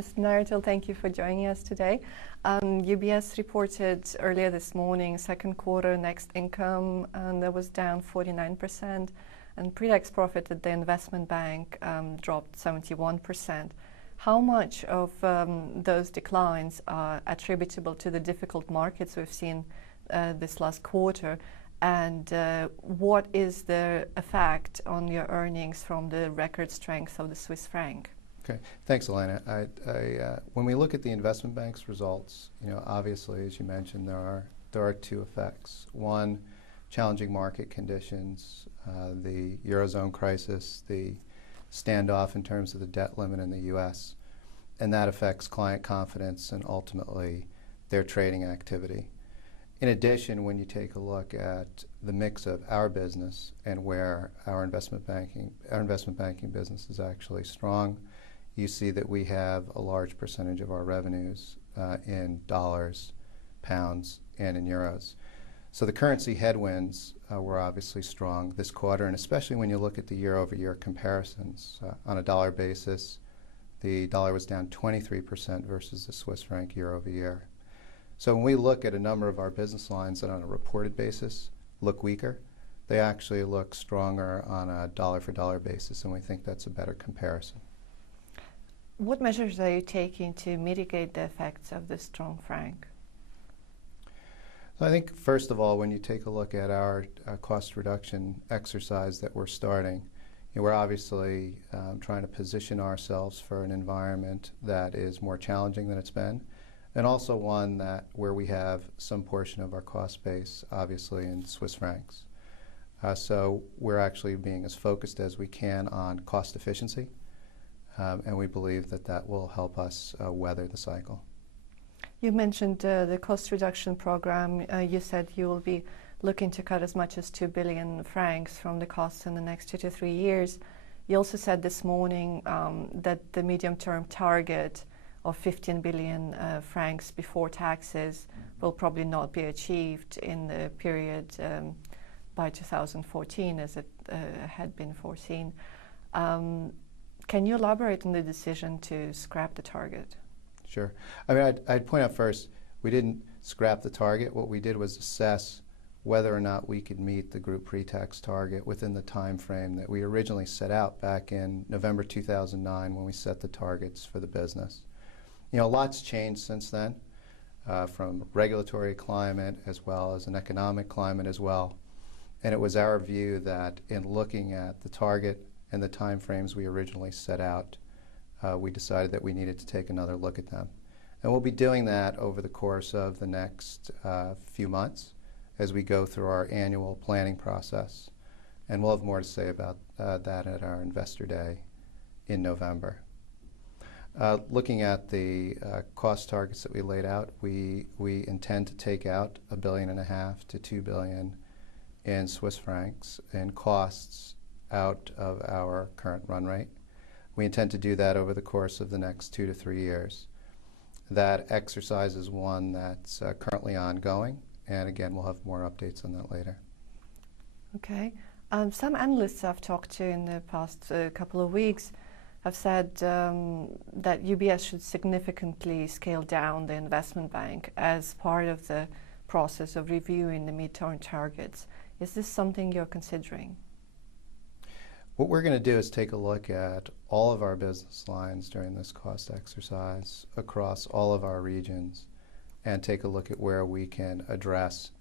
Mr. Naratil, thank you for joining us today. UBS reported earlier this morning second quarter next income, and that was down 49%, and pre-tax profit at the investment bank dropped 71%. How much of those declines are attributable to the difficult markets we've seen this last quarter, and what is the effect on your earnings from the record strength of the Swiss franc? Okay, thanks, Elena. When we look at the investment bank's results, obviously, as you mentioned, there are two effects. One, challenging market conditions, the Eurozone crisis, the standoff in terms of the debt limit in the U.S., and that affects client confidence and ultimately their trading activity. In addition, when you take a look at the mix of our business and where our investment banking business is actually strong, you see that we have a large percentage of our revenues in dollars, pounds, and in euros. So the currency headwinds were obviously strong this quarter, and especially when you look at the year-over-year comparisons. On a dollar basis, the dollar was down 23% versus the Swiss franc year-over-year. So when we look at a number of our business lines that on a reported basis look weaker, they actually look stronger on a dollar-for-dollar basis, and we think that's a better comparison. What measures are you taking to mitigate the effects of the strong franc? So I think, first of all, when you take a look at our cost reduction exercise that we're starting, we're obviously trying to position ourselves for an environment that is more challenging than it's been, and also one where we have some portion of our cost base, obviously, in Swiss francs. So we're actually being as focused as we can on cost efficiency, and we believe that that will help us weather the cycle. You mentioned the cost reduction program. You said you will be looking to cut as much as 2 billion francs from the costs in the next 2 to 3 years. You also said this morning that the medium-term target of 15 billion francs before taxes will probably not be achieved in the period by 2014 as it had been foreseen. Can you elaborate on the decision to scrap the target? Sure. I mean, I'd point out first, we didn't scrap the target. What we did was assess whether or not we could meet the group pre-tax target within the time frame that we originally set out back in November 2009 when we set the targets for the business. A lot's changed since then, from regulatory climate as well as an economic climate as well. And it was our view that in looking at the target and the time frames we originally set out, we decided that we needed to take another look at them. And we'll be doing that over the course of the next few months as we go through our annual planning process. And we'll have more to say about that at our Investor Day in November. Looking at the cost targets that we laid out, we intend to take out 1.5 billion to 2 billion in Swiss francs in costs out of our current run rate. We intend to do that over the course of the next 2 to 3 years. That exercise is one that's currently ongoing, and again, we'll have more updates on that later. Okay. Some analysts I've talked to in the past couple of weeks have said that UBS should significantly scale down the investment bank as part of the process of reviewing the midterm targets. Is this something you're considering? What we're going to do is take a look at all of our business lines during this cost exercise across all of our regions and take a look at where we can address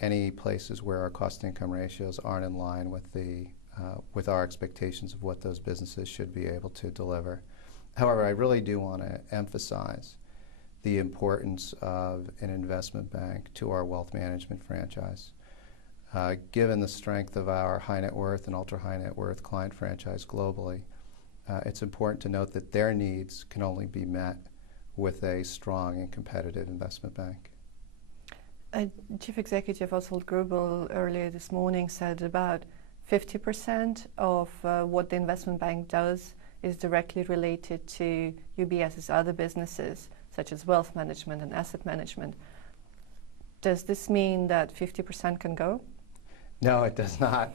any places where our cost-income ratios aren't in line with our expectations of what those businesses should be able to deliver. However, I really do want to emphasize the importance of an investment bank to our wealth management franchise. Given the strength of our high net worth and ultra high net worth client franchise globally, it's important to note that their needs can only be met with a strong and competitive investment bank. Chief Executive Oswald Grubel earlier this morning said about 50% of what the investment bank does is directly related to UBS's other businesses, such as wealth management and asset management. Does this mean that 50% can go? No, it does not.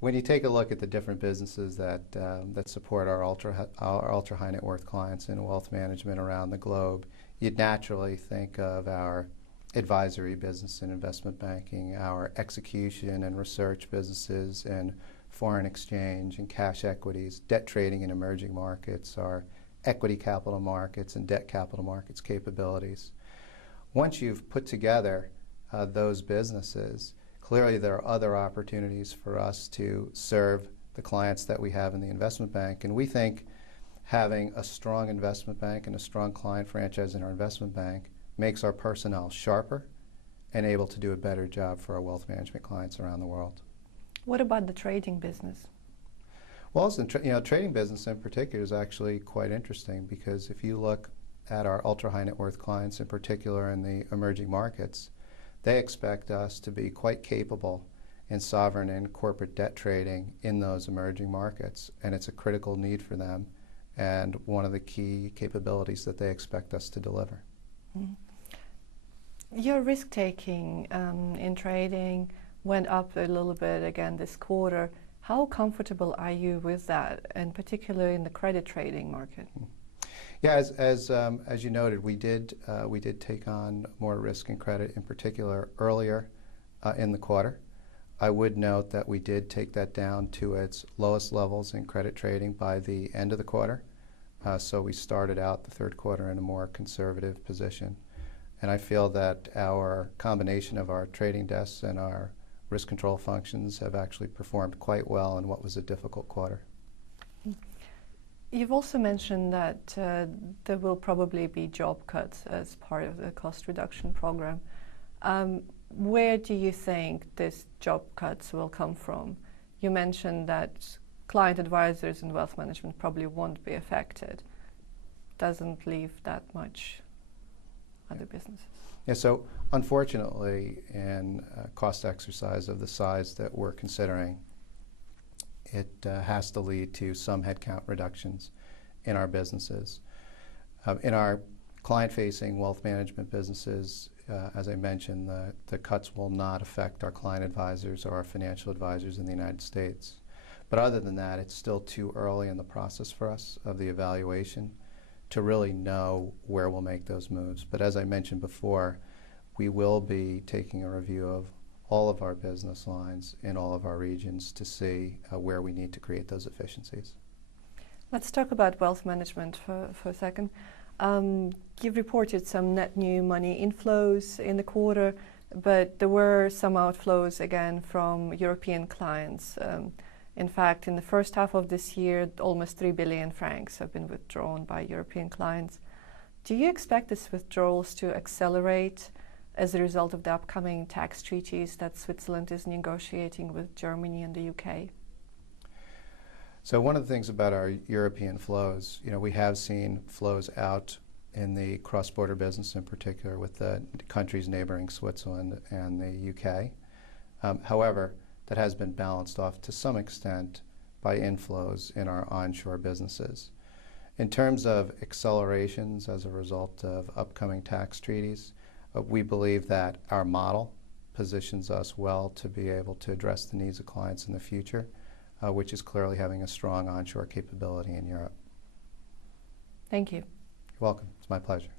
when you take a look at the different businesses that support our ultra high net worth clients in wealth management around the globe, you'd naturally think of our advisory business and investment banking, our execution and research businesses and foreign exchange and cash equities, debt trading in emerging markets, our equity capital markets and debt capital markets capabilities. Once you've put together those businesses, clearly there are other opportunities for us to serve the clients that we have in the investment bank, and we think having a strong investment bank and a strong client franchise in our investment bank makes our personnel sharper and able to do a better job for our wealth management clients around the world. What about the trading business? Well, the trading business in particular is actually quite interesting, because if you look at our ultra high net worth clients in particular in the emerging markets, they expect us to be quite capable in sovereign and corporate debt trading in those emerging markets, and it's a critical need for them and one of the key capabilities that they expect us to deliver. Mm. Your risk-taking in trading went up a little bit again this quarter. How comfortable are you with that, and particularly in the credit trading market? Yeah, as you noted, we did take on more risk and credit, in particular earlier in the quarter. I would note that we did take that down to its lowest levels in credit trading by the end of the quarter. So we started out the third quarter in a more conservative position. And I feel that our combination of our trading desks and our risk control functions have actually performed quite well in what was a difficult quarter. You've also mentioned that there will probably be job cuts as part of the cost reduction program. Where do you think these job cuts will come from? You mentioned that client advisors and wealth management probably won't be affected. Doesn't leave that much other businesses. Yeah, so unfortunately, in a cost exercise of the size that we're considering, it has to lead to some headcount reductions in our businesses. In our client-facing wealth management businesses, as I mentioned, the cuts will not affect our client advisors or our financial advisors in the United States. But other than that, it's still too early in the process for us of the evaluation to really know where we'll make those moves. But as I mentioned before, we will be taking a review of all of our business lines in all of our regions to see where we need to create those efficiencies. Let's talk about wealth management for a second. You've reported some net new money inflows in the quarter, but there were some outflows again from European clients. In fact, in the first half of this year, almost 3 billion francs have been withdrawn by European clients. Do you expect these withdrawals to accelerate as a result of the upcoming tax treaties that Switzerland is negotiating with Germany and the UK? So one of the things about our European flows, we have seen flows out in the cross-border business in particular with the countries neighboring Switzerland and the UK. However, that has been balanced off to some extent by inflows in our onshore businesses. In terms of accelerations as a result of upcoming tax treaties, we believe that our model positions us well to be able to address the needs of clients in the future, which is clearly having a strong onshore capability in Europe. Thank you. You're welcome. It's my pleasure.